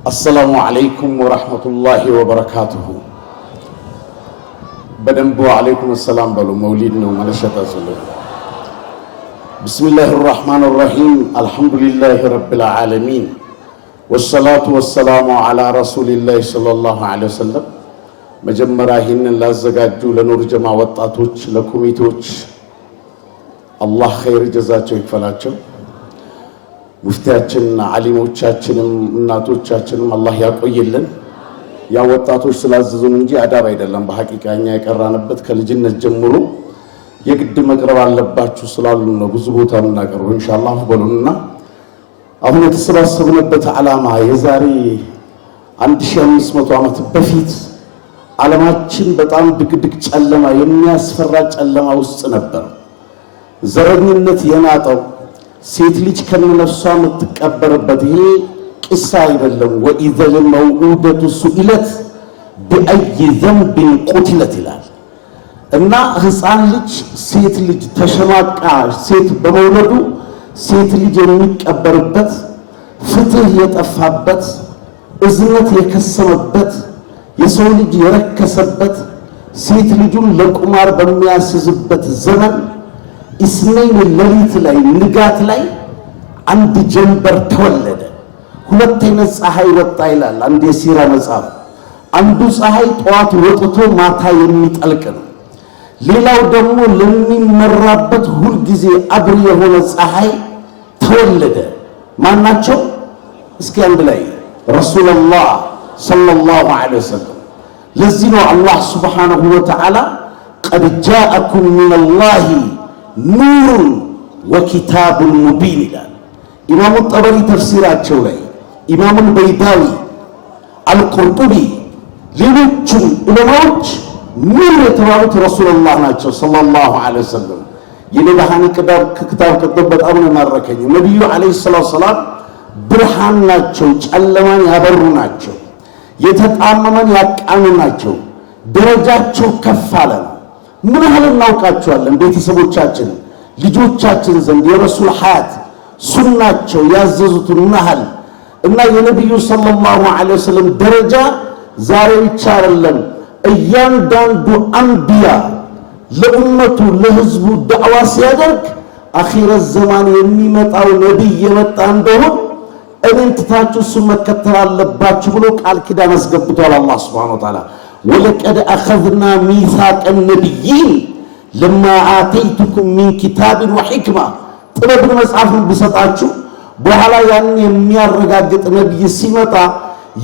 السلام عليكم ورحمة الله وبركاته. بدنب عليكم السلام بلو مولدنا ومنشط أزلو. بسم الله الرحمن الرحيم. الحمد لله رب العالمين والصلاة والسلام على رسول الله صلى الله عليه وسلم. مجمراهن لا زجاجو لنور جماعة وطاتوش لكوميتوش الله خير جزاቸው ይክፈላቸው። ሙፍቲያችን ዓሊሞቻችንም እናቶቻችንም አላህ ያቆይልን። ያ ወጣቶች ስላዘዙን እንጂ አዳብ አይደለም። በሐቂቃኛ የቀራንበት ከልጅነት ጀምሮ የግድ መቅረብ አለባችሁ ስላሉ ነው ብዙ ቦታ እናቀርበው ኢንሻአላህ በሉና አሁን የተሰባሰብንበት ዓላማ የዛሬ 1500 ዓመት በፊት ዓለማችን በጣም ድቅድቅ ጨለማ የሚያስፈራ ጨለማ ውስጥ ነበር። ዘረኝነት የናጠው ሴት ልጅ ከነፍሷ የምትቀበርበት ይሄ ቂሳ አይደለም። ወኢዘል መውኡደቱ ሱኢለት በአይ ዘንብ ቁትለት ይላል እና ህፃን ልጅ ሴት ልጅ ተሸማቃ ሴት በመውለዱ ሴት ልጅ የሚቀበርበት ፍትህ የጠፋበት እዝነት የከሰመበት የሰው ልጅ የረከሰበት ሴት ልጁን ለቁማር በሚያስዝበት ዘመን ኢስነይን ለሊት ላይ ንጋት ላይ አንድ ጀንበር ተወለደ። ሁለተኛ ፀሐይ ወጣ ይላል አንድ የሲራ መጽሐፍ። አንዱ ፀሐይ ጧት ወጥቶ ማታ የሚጠልቅ ነው። ሌላው ደግሞ ለሚመራበት ሁሉ ጊዜ አብር የሆነ ፀሐይ ተወለደ። ማናቸው? እስኪ አንድ ላይ ረሱላህ ሰለላሁ ዐለይሂ ወሰለም። ለዚህ ነው አላህ ሱብሓነሁ ወተዓላ ቀድ ጃአኩም ሚነላሂ ኑር ወኪታብ ሙቢን ይላል። ኢማሙ ጠበሪ ተፍሲራቸው ላይ ኢማሙ በይዳዊ አልቁርጡቢ ሌሎችም ዑለማዎች ኑር የተባሉት ረሱላህ ናቸው ሰለላሁ ዐለይሂ ወሰለም። የነብሃኒ ክታብ ቅጥብ በጣም ነው ማረከኝ። ነብዩ ዐለይሂ ሰላቱ ሰላም ብርሃን ናቸው፣ ጨለማን ያበሩ ናቸው፣ የተጣመመን ያቃኑ ናቸው። ደረጃቸው ከፍ አለ ነው። ምን ያህል እናውቃቸዋለን? ቤተሰቦቻችን ልጆቻችን ዘንድ የረሱል ሐያት ሱናቸው ያዘዙትን ያህል እና የነብዩ ሰለላሁ ዐለይሂ ወሰለም ደረጃ ዛሬ ብቻ አይደለም። እያንዳንዱ አንቢያ ለኡመቱ ለህዝቡ ዳዕዋ ሲያደርግ አኺረት ዘማን የሚመጣው ነብይ የመጣ እንደሆነ እኔን ትታችሁ እሱን መከተል አለባችሁ ብሎ ቃል ኪዳን አስገብቷል አላህ ሱብሓነሁ ወተዓላ። ወለቀድ አኸዝና ሚሳቀ ነቢይን ለማ አተይቱኩም ሚን ኪታብን ወሕክማ። ጥበብን መጽሐፍን ቢሰጣችሁ በኋላ ያንን የሚያረጋግጥ ነቢይ ሲመጣ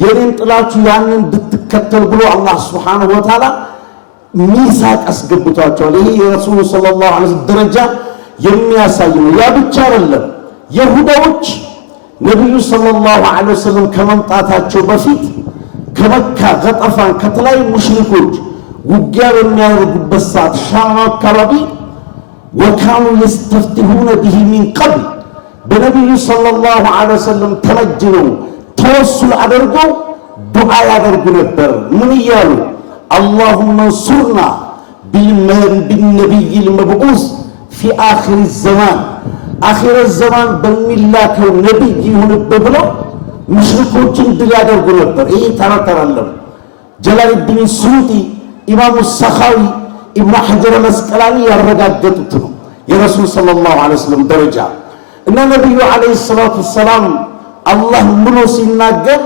የኔን ጥላችሁ ያንን እንድትከተል ብሎ አላህ ሱብሓነሁ ወተዓላ ሚሳቅ አስገብቷቸዋል። ይሄ የረሱሉ ሰለላሁ ዐለይሂ ወሰለም ደረጃ የሚያሳይ ነው። ያ ብቻ አይደለም። ይሁዳዎች ነብዩ ሰለላሁ ዐለይሂ ወሰለም ከመምጣታቸው በፊት ከመካ ገጠፋን ከተለያዩ ሙሽሪኮች ውጊያ በሚያደርጉበት ሰዓት ሻም አካባቢ ወካኑ የስተፍቲሁነ ቢሂ ሚን ቀብል በነብዩ ሰለላሁ ዐለይሂ ወሰለም ተመጅነው ተወሱል አድርገው ዱዓ ያደርጉ ነበር። ምን እያሉ? አላሁመ እንሱርና ቢልነቢይ ልመብዑስ ፊ አኺር ዘማን አኺረት ዘማን በሚላከው ነቢይ ይሁንብህ ብለው ሙሽሪኮችን ድል ያደርጉ ነበር። ይሄ ተረተራለም ጀላልዲን ሱዩጢ፣ ኢማሙ ሰኻዊ፣ ኢብኑ ሐጀር መስቀላኒ ያረጋገጡት ነው የረሱል ሰለላሁ ዐለይሂ ወሰለም ደረጃ። እና ነብዩ ዐለይሂ ሰላቱ ወሰላም አላህ ብሎ ሲናገር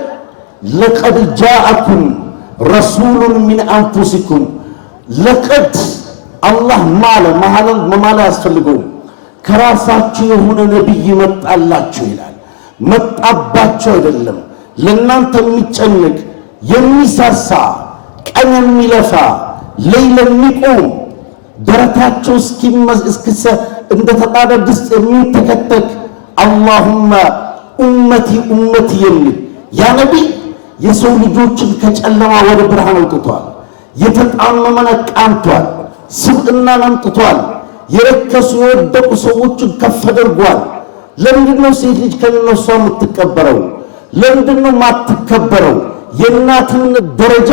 ለቀድ ጃአኩም ረሱሉን ሚን አንፉሲኩም ለቀድ አላህ ማለ ያስፈልገው ከራሳችሁ የሆነ ነብይ መጣላችሁ ይላል። መጣባቸው አይደለም፣ ለናንተ የሚጨነቅ የሚሳሳ ቀን የሚለፋ ሌሊት የሚቆም ደረታቸው እስኪመስ እንደተጣደ ድስት የሚተከተክ አላሁመ ኡመቲ ኡመቲ የሚል ያ ነቢይ የሰው ልጆችን ከጨለማ ወደ ብርሃን አውጥቷል። የተጣመመን አቃንቷል። ስብዕናን አምጥቷል። የረከሱ የወደቁ ሰዎችን ከፍ አድርጓል። ለምንድነው ሴት ልጅ ከነሷ የምትከበረው? ለምንድነው ማትከበረው? የእናትነት ደረጃ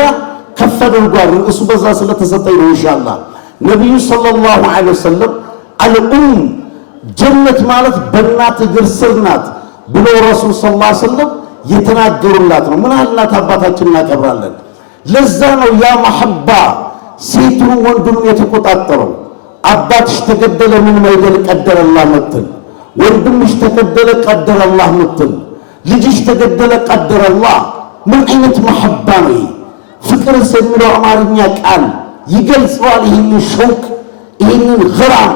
ከፍ አድርጓል። እሱ በዛ ስለተሰጠኝ ነው። ኢንሻአላህ ነብዩ ሰለላሁ ዐለይሂ ወሰለም አልኡም ጀነት ማለት በእናት እግር ስር ናት ብሎ ረሱል ሰለላሁ ዐለይሂ ወሰለም የተናገሩላት ነው። ምን አልናት አባታችን እናከብራለን። ለዛ ነው ያ መሐባ ሴቱን ወንዱን የተቆጣጠረው። አባትሽ ተገደለ ምን ማይደል ቀደረ አላህ ምትል፣ ወንድምሽ ተገደለ ቀደረ አላህ ምትል፣ ልጅሽ ተገደለ ቀደረ አላህ። ምን አይነት መሐባ ነው! ፍቅር የሚለው አማርኛ ቃል ይገልጸዋል። ይህንን ሸውቅ፣ ይህንን ግራም፣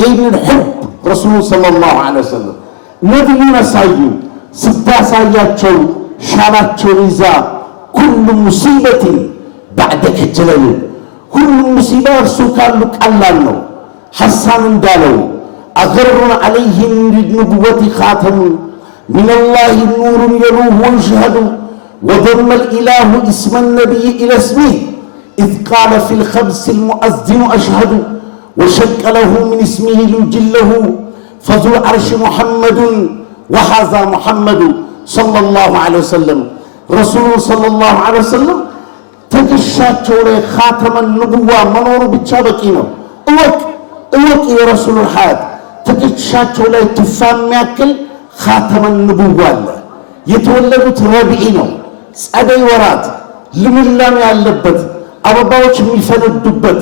ይህንን ሕብ ረሱሉ ሰለላሁ ዐለይሂ ወሰለም ነቢዩን አሳዩ። ስታሳያቸው ሻላቸውን ይዛ ኩሉ ሙሲበትን ባዕደከ ጀለሉ፣ ሁሉም ሙሲባ እርሱ ካሉ ቀላል ነው። ሐሳን እንዳለው አገሩን ዐለይህም ሊንቡወቲ ኻተሙ ሚነላሂ ኑሩን የሉሁ ወይሽሀዱ ወደመ ልኢላሁ እስመ ነቢይ ኢለ እስሚህ ኢዝ ቃለ ፊ ልኸብስ ልሙአዚኑ አሽሀዱ ወሸቀ ለሁ ምን እስሚህ ሊዩጅለሁ ፈዙል ዐርሽ ሙሐመዱን ወሃዛ ሙሐመዱ ሰለላሁ ዐለይሂ ወሰለም። ረሱሉ ሰለላሁ ዐለይሂ ወሰለም ትከሻቸው ላይ ኻተመ ንቡዋ መኖሩ ብቻ በቂ ነው። እወቅ የረሱሉል ሐያት ትከሻቸው ላይ ቱፋ የሚያክል ኻተመ ንቡዋ አለ። የተወለዱት ረቢዒ ነው፣ ጸደይ ወራት ልምላሜ ያለበት አበባዎች የሚፈነዱበት።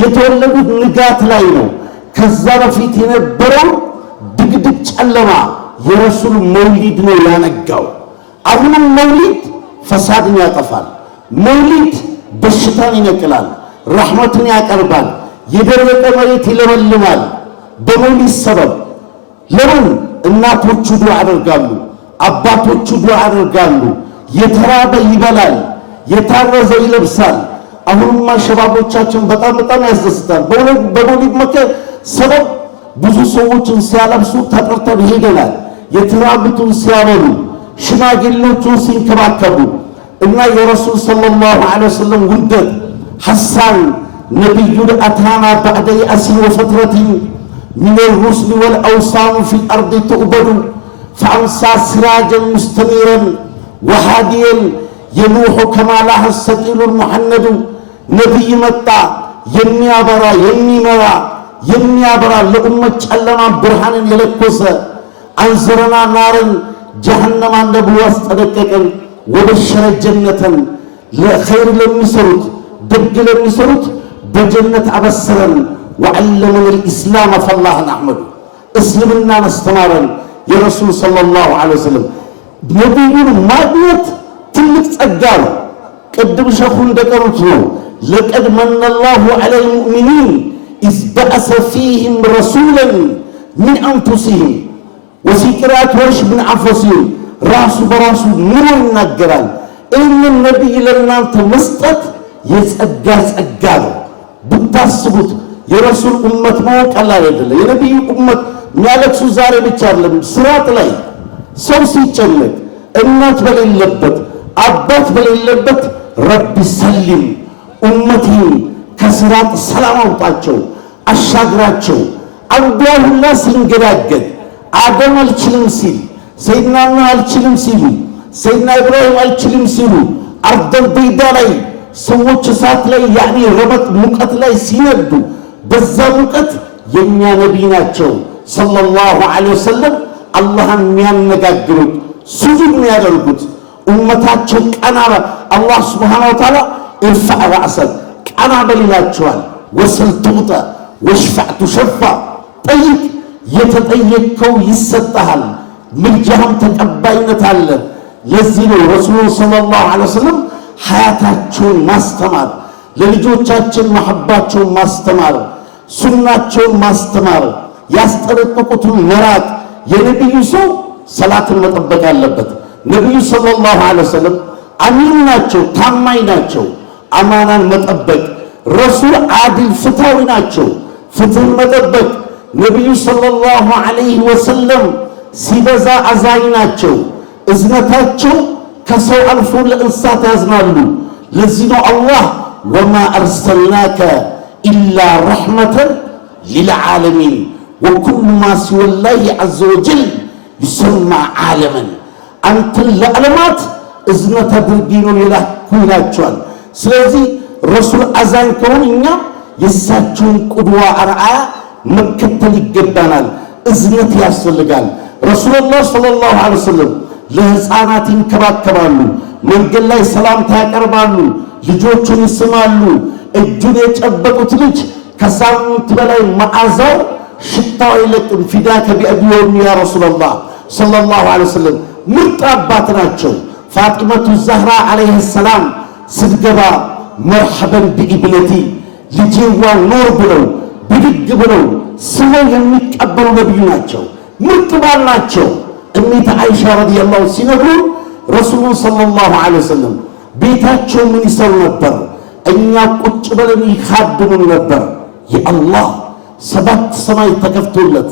የተወለዱት ንጋት ላይ ነው። ከዛ በፊት የነበረው ድቅድቅ ጨለማ የረሱል መውሊድ ነው ያነጋው። አሁንም መውሊድ ፈሳድን ያጠፋል። መውሊድ በሽታን ይነቅላል፣ ረሕመትን ያቀርባል፣ የደረቀ መሬት ይለመልማል። በመውሊድ ሰበብ ለምን እናቶቹ ዱዓ ያደርጋሉ፣ አባቶቹ ዱዓ ያደርጋሉ። የተራበ ይበላል፣ የታረዘ ይለብሳል። አሁንማ ሸባቦቻችን በጣም ያስደስታል። በመውሊድ ሰበብ ብዙ ሰዎችን ሲያለብሱ ተጠርተን ሄደናል። የተራቡትን ሲያበሉ፣ ሽማግሌዎቹን ሲንከባከቡ እና የረሱል ሰለላሁ ዐለይሂ ወሰለም ውልደት ሐሳን ነቢዩን አታና ባዕደ የእሲን ወፈትረትን ሚነ ሩስሊ ወልአውሳኑ ፊል አርድ ትዕበዱ ፈአምሳ ሲራጀን ሙስተኒረን ወሃዲየን የኑሑ ከማ ላሐ ሰቂሉል ሙሐነዱ። ነቢይ መጣ የሚያበራ የሚመራ የሚያበራ ለኡመት ጨለማ ብርሃንን የለኮሰ አንዘረና ናርን ጀሃነማን ነብዩ አስጠነቀቀን። ወበሸረ ጀነተን ለኸይር ለሚሰሩት ደግ ለሚሰሩት በጀነት አበሰረን። ወዐለመን ልእስላም ፈላህን አሕመዱ እስልምናን አስተማረን የረሱል ሰለላሁ ዐለይሂ ወሰለም። ነቢዩን ማግኘት ትልቅ ጸጋ ነው። ቅድም ሸኹ እንደቀሩት ነው ለቀድ መነላሁ ዐለል ሙእሚኒን ኢዝ በዐሰ ፊህም ረሱለን ሚን አንፉሲሂም ወፊ ቂራአት ወርሽ ምን አንፉሲሂም ራሱ በራሱ ምሮ ይናገራል። ይህንን ነቢይ ለእናንተ መስጠት የጸጋ ጸጋ ነው። ብታስቡት የረሱል ኡመት መሆን ቀላል አይደለም። የነቢዩ ኡመት የሚያለቅሱ ዛሬ ብቻ አይደለም። ስራጥ ላይ ሰው ሲጨነቅ እናት በሌለበት አባት በሌለበት ረቢ ሰሊም ኡመቴን ከስራጥ ሰላም አውጣቸው አሻግራቸው። አንቢያ ሁላ ሲንገዳገድ አደም አልችልም ሲል ሰይድና ኑህ አልችልም ሲሉ ሰይድና ኢብራሂም አልችልም ሲሉ አርደል በይዳ ላይ ሰዎች እሳት ላይ ያኔ ረመጥ ሙቀት ላይ ሲነዱ በዛ ሙቀት የኛ ነቢይ ናቸው ሰለላሁ ዐለይሂ ወሰለም አላህን የሚያነጋግሩት ሱጁድ የሚያደርጉት ኡመታቸው ቀና አላህ ሱብሓነሁ ወተዓላ ኢርፈዕ ረእሰክ ቀና በል ይላቸዋል። ወስል ትውጠ ወሽፈዕ ቱሸፋ ጠይቅ የተጠየቅከው ይሰጥሃል፣ ምልጃህም ተቀባይነት አለ። ለዚህ ነው ረሱሉ ሰለላሁ ዐለይሂ ወሰለም ሐያታቸውን ማስተማር፣ ለልጆቻችን መሐባቸውን ማስተማር፣ ሱናቸውን ማስተማር፣ ያስጠነቀቁትን መራቅ። የነቢዩ ሰው ሰላትን መጠበቅ አለበት። ነቢዩ ሰለላሁ ዐለይሂ ወሰለም አሚን ናቸው፣ ታማኝ ናቸው። አማናን መጠበቅ። ረሱል አድል ፍትሃዊ ናቸው፣ ፍትህን መጠበቅ። ነቢዩ ሰለላሁ ዐለይሂ ወሰለም ሲበዛ አዛኝ ናቸው። እዝነታቸው ከሰው አልፎ ለእንስሳት ያዝናሉ። ለዚህ ነው አላህ ወማ አርሰልናከ ኢላ ረሕመተን ሊልዓለሚን ወኩሉ ማ ሲወላሂ ዐዘ ወጀል ይሰማ ዓለመን። አንተን ለዓለማት እዝነት አድርጌ ነው የላኩ ይላቸዋል። ስለዚህ ረሱል አዛኝ ከሆን እኛ የእሳቸውን ቁድዋ አርአያ መከተል ይገባናል። እዝነት ያስፈልጋል። ረሱሉላህ ሰለላሁ ዐለይሂ ወሰለም ለሕፃናት ይንከባከባሉ፣ መንገድ ላይ ሰላምታ ያቀርባሉ፣ ልጆቹን ይስማሉ። እጁን የጨበጡት ልጅ ከሳምንት በላይ መዓዛው ሽታው አይለቅም። ፊዳከ ቢአቢ ወኡሚ ያ ረሱላላህ ሰለላሁ ዐለይሂ ወሰለም ምርጥ አባት ናቸው። ፋጢመቱ ዛህራ ዐለይሃ ሰላም ስትገባ መርሐበን ቢኢብነቲ ልጄዋ ኖር ብለው ብድግ ብለው ስመው የሚቀበሉ ነቢዩ ናቸው። ምርጥ ባል ናቸው። እሚት አይሻ ረዲየላሁ ሲነግሩ ረሱሉን ሰለላሁ ዐለይሂ ወሰለም ቤታቸው ምን ይሰሩ ነበር? እኛ ቁጭ ብለን ይኻድሙን ነበር። የአላህ ሰባት ሰማይ ተከፍቶለት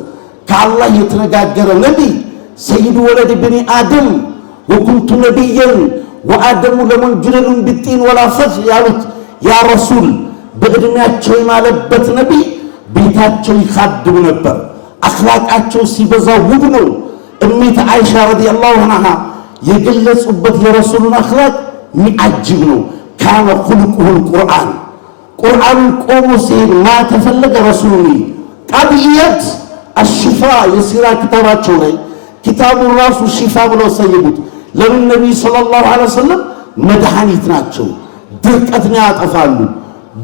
ከአላህ የተነጋገረ ነቢይ ሰይዱ ወለድ ብኒ አደም ወኩንቱ ነቢየን ወአደሙ ለመንጁለሉን ቢጢን ወላ ፈጅ ያሉት ያ ረሱል በዕድሜያቸው የማለበት ነቢይ ቤታቸው ይኻድሙ ነበር። አኽላቃቸው ሲበዛ ውብ ነው። እሚት አይሻ ረዲየላሁ ዐንሃ የገለጹበት የረሱሉን አኽላቅ ሚዓጅብ ነው። ካነ ኹልቁሁል ቁርአን ቁርአኑን ቆሞ ሲሄድ ማ ተፈለገ ረሱሉኒ ቃብልየት አሽፋ የሲራ ክታባቸው ላይ ኪታቡን ራሱ ሽፋ ብለው ሰየሙት። ለምን ነቢይ ሰለላሁ ዐለይሂ ወሰለም መድኃኒት ናቸው። ድርቀትን ያጠፋሉ፣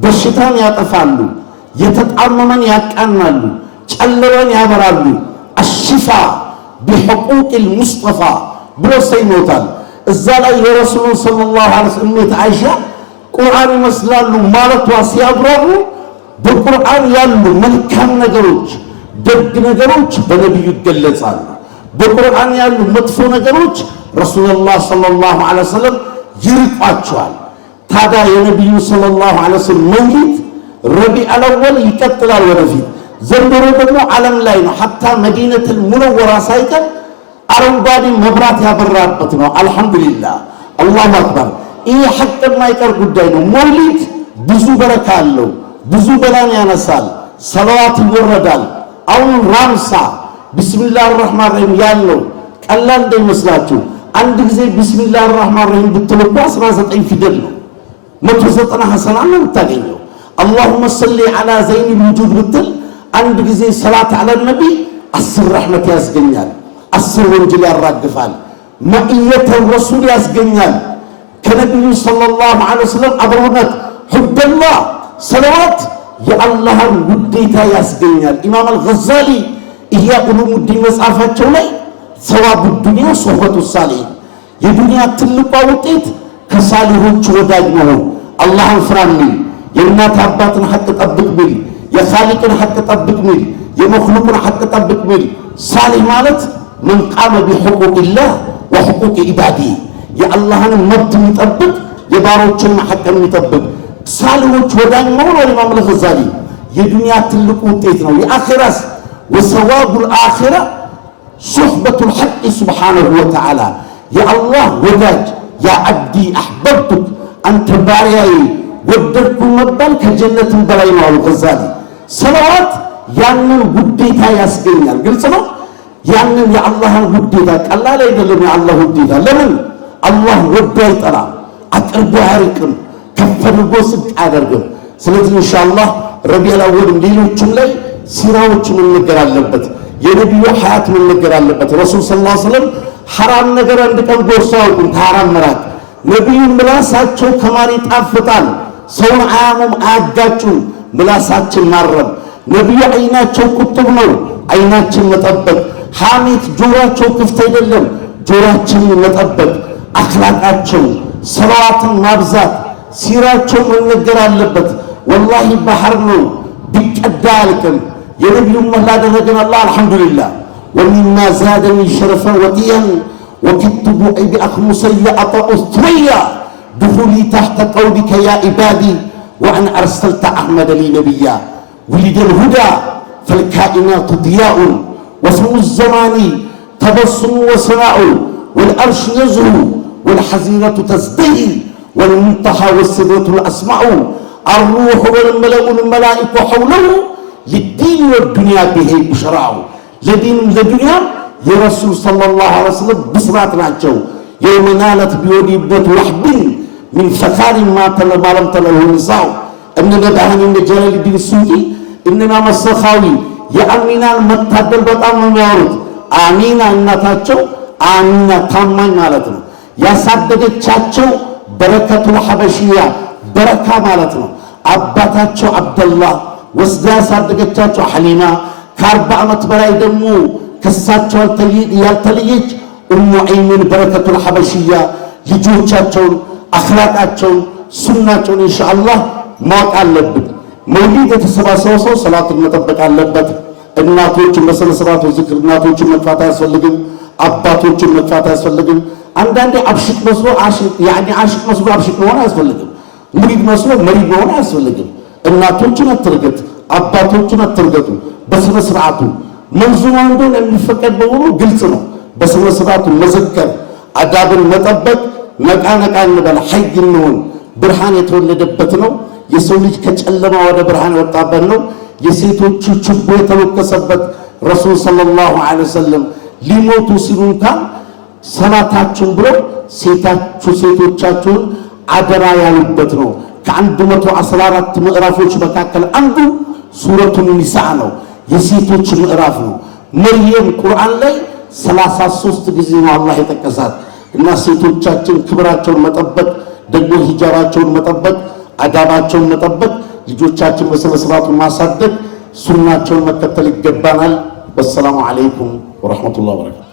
በሽታን ያጠፋሉ፣ የተጣመመን ያቃናሉ፣ ጨለማን ያበራሉ። አሽፋ ቢሑቁቂል ሙስጠፋ ብለው ሰይሞታል። እዛ ላይ የረሱሉን ሰለላሁ ዐለይሂ ወሰለም እሚት አይሻ ቁርአን ይመስላሉ ማለቷ ሲያብራሩ በቁርአን ያሉ መልካም ነገሮች፣ ደግ ነገሮች በነቢዩ ይገለጻሉ። በቁርአን ያሉ መጥፎ ነገሮች ረሱሉላህ ሰለላሁ ዐለይሂ ወሰለም ይርቋቸዋል። ታዲያ የነቢዩ ሰለላሁ ዐለይሂ ወሰለም መውሊድ ረቢዑል አወል ይቀጥላል ወደፊት። ዘንድሮ ደግሞ ዓለም ላይ ነው። ሐታ መዲነቱል ሙነወራ ሳይቀር አረንጓዴ መብራት ያበራበት ነው። አልሐምዱሊላህ አላሁ አክበር። ይህ ሐቅ የማይቀር ጉዳይ ነው። መውሊድ ብዙ በረካ አለው፣ ብዙ በላን ያነሳል፣ ሰለዋት ይወረዳል። አሁን ራምሳ ቢስሚላህ አርራህማን ረሂም ያለው ቀላል እንዳይመስላችሁ። አንድ ጊዜ ቢስሚላህ አርራህማን ረሂም ብትሉ 19 ፊደል ነው፣ 190 ሐሰና ነው የምታገኘው። አላሁመ ሰሊ ዐላ ዘይኒል ውጁድ ብትል አንድ ጊዜ ሰላት ዐለ ነቢ 10 ረሕመት ያስገኛል፣ 10 ወንጀል ያራግፋል፣ መዕየተ ረሱል ያስገኛል። ከነቢዩ ሰለላሁ ዐለይሂ ወሰለም አብሮነት ሁበላህ ሰለዋት የአላህን ውዴታ ያስገኛል። ኢማም አልገዛሊ ኢህያ ኡሉሙዲን መጽሐፋቸው ላይ ሰዋቡ ዱንያ ሶህበቱ ሳሊህ የዱንያ ትልቋ ውጤት ከሳሊሆች ወዳጅ መሆን፣ አላህን ፍራ ሚል፣ የእናት አባትን ሐቅ ጠብቅ ሚል፣ የኻሊቅን ሐቅ ጠብቅ ሚል፣ የመኽሉቅን ሐቅ ጠብቅ ሚል። ሳሊህ ማለት መን ቃመ ቢሑቁቂላህ ወሑቁቂ ዒባዲህ የአላህን መብት የሚጠብቅ የባሮችን ሐቅ የሚጠብቅ ሳሊሆች ወዳጅ መሆን ኢማም አልገዛሊ የዱንያ ትልቁ ውጤት ነው። የአኺራስ ወሰዋቡል አኺራ ሱሕበቱል ሐቅ ሱብሓነሁ ወተዓላ የአላህ ወዳጅ ያ አብዲ አሕበብቱክ አንተ ባሪያዬ ወደድኩ መባል ከጀነትም በላይ ነው አሉ ገዛሊ። ሰለዋት ያንን ውዴታ ያስገኛል። ግልጽ ነው። ያንን የአላህን ውዴታ ቀላል አይደለም። የአላህ ውዴታ ለምን አላህ ወዶ አይጠራም፣ አቅርቦ አያርቅም፣ ከፍ አድርጎ ዝቅ አያደርግም። ስለዚህ ኢንሻአላህ ረቢዑል አወልም ሌሎችም ላይ ሲራዎች መነገር አለበት፣ የነቢዩ ሐያት መነገር አለበት። ረሱል ሰለላሁ ዐለይሂ ወሰለም ሐራም ነገር አንድ ቀን ጎርሰው አያውቁም። ከሐራም መራቅ ነቢዩ ምላሳቸው ከማር ይጣፍጣል፣ ሰውን አያሙም፣ አያጋጩም። ምላሳችን ማረም ነቢዩ አይናቸው ቁጥብ ነው፣ አይናችን መጠበቅ። ሐሜት ጆሮአቸው ክፍት አይደለም፣ ጆሮአችንን መጠበቅ። አኽላቃቸው ሰለዋትን ማብዛት ሲራቸው መነገር አለበት። ወላሂ ባህር ነው ቢቀዳ አልቅም። የነቢዩን መህላ አደረገን አላህ አልሐምዱሊላህ። ወሚማ ዛደኒ ሸረፈን ወጢያን ወኪቱ ቡዒ ቢአኽሙሰያ አጠዑ ቱረያ ድኹሊ ታሕተ ቀውሊከ ያ ኢባዲ ወአን አርሰልተ አሕመደ ሊ ነቢያ ውሊደል ሁዳ ፈልካኢናቱ ድያኡን ወስሙ ዘማኒ ተበስሙ ወሰናዑ ወልአርሽ የዝሁ ወልሐዚረቱ ተዝደሂ ወልሙንተሃ ወስድረቱ ልአስማዑ አሩሑ ወልመለኡ ልመላኢኩ ሐውለሁ ሊዲን ወዱንያ ብሄ ቡሽራዑ ለዲንም ለዱንያም የረሱል ሰለላሁ ዐለይሂ ወሰለም ብስራት ናቸው። የውመ ናለት ቢወዲ ብነቱ ወሕብን ሚን ፈኻሪን ማለም ተለሁ ንሳው። እነ ነብሃኒ እነ ጀላሉዲን ሱዩጢ እነ ኢማም አሰኻዊ የአሚናን መታደል በጣም ነው የሚያወሩት። አሚና እናታቸው አሚና ታማኝ ማለት ነው። ያሳደገቻቸው በረከቱል ሐበሽያ በረካ ማለት ነው። አባታቸው አብደላህ ወስዳ ያሳደገቻቸው ሐሊማ ከ40 ዓመት በላይ ደግሞ ከሳቸው ያልተለየች ኡሙ አይሚን በረከቱል ሐበሽያ ልጆቻቸውን አኽላቃቸውን ሱናቸውን ኢንሻአላህ ማወቅ አለብን። መውሊድ የተሰባሰበው ሰው ሰላቱን መጠበቅ አለበት። እናቶችን በስነ ስርዓቱ ዝክር እናቶችን መጥፋት አያስፈልግም። አባቶችን መጥፋት አያስፈልግም። አንዳንዴ አብሽቅ መስሎ አሽቅ መስሎ አብሽቅ መሆን አያስፈልግም። ሙሪድ መስሎ መሪድ መሆን አያስፈልግም። እናቶችን አትርገጥ፣ አባቶችን አትርገጡ። በስነ ስርዓቱ መንዙማ እንደሆነ የሚፈቀድ በሙሉ ግልጽ ነው። በስነ ስርዓቱ መዘከር፣ አዳብን መጠበቅ፣ ነቃ እንበል፣ ሐይ እንሁን። ብርሃን የተወለደበት ነው። የሰው ልጅ ከጨለማ ወደ ብርሃን የወጣበት ነው። የሴቶቹ ችቦ የተለኮሰበት ረሱል ሰለላሁ ዐለይሂ ወሰለም ሊሞቱ ሲሉ እንኳን ሰላታችሁን ብሎ ሴቶቻችሁን አደራ ያሉበት ነው። ከ114 ምዕራፎች መካከል አንዱ ሱረቱ ኒሳ ነው። የሴቶች ምዕራፍ ነው። መርየም ቁርአን ላይ 33 ጊዜ ነው አላህ የጠቀሳት። እና ሴቶቻችን ክብራቸውን መጠበቅ ደግሞ ሂጃባቸውን መጠበቅ አዳባቸውን መጠበቅ ልጆቻችን በስነ ስርዓቱ ማሳደግ ሱናቸውን መከተል ይገባናል። ወሰላሙ አለይኩም ወራህመቱላሂ ወበረካቱ።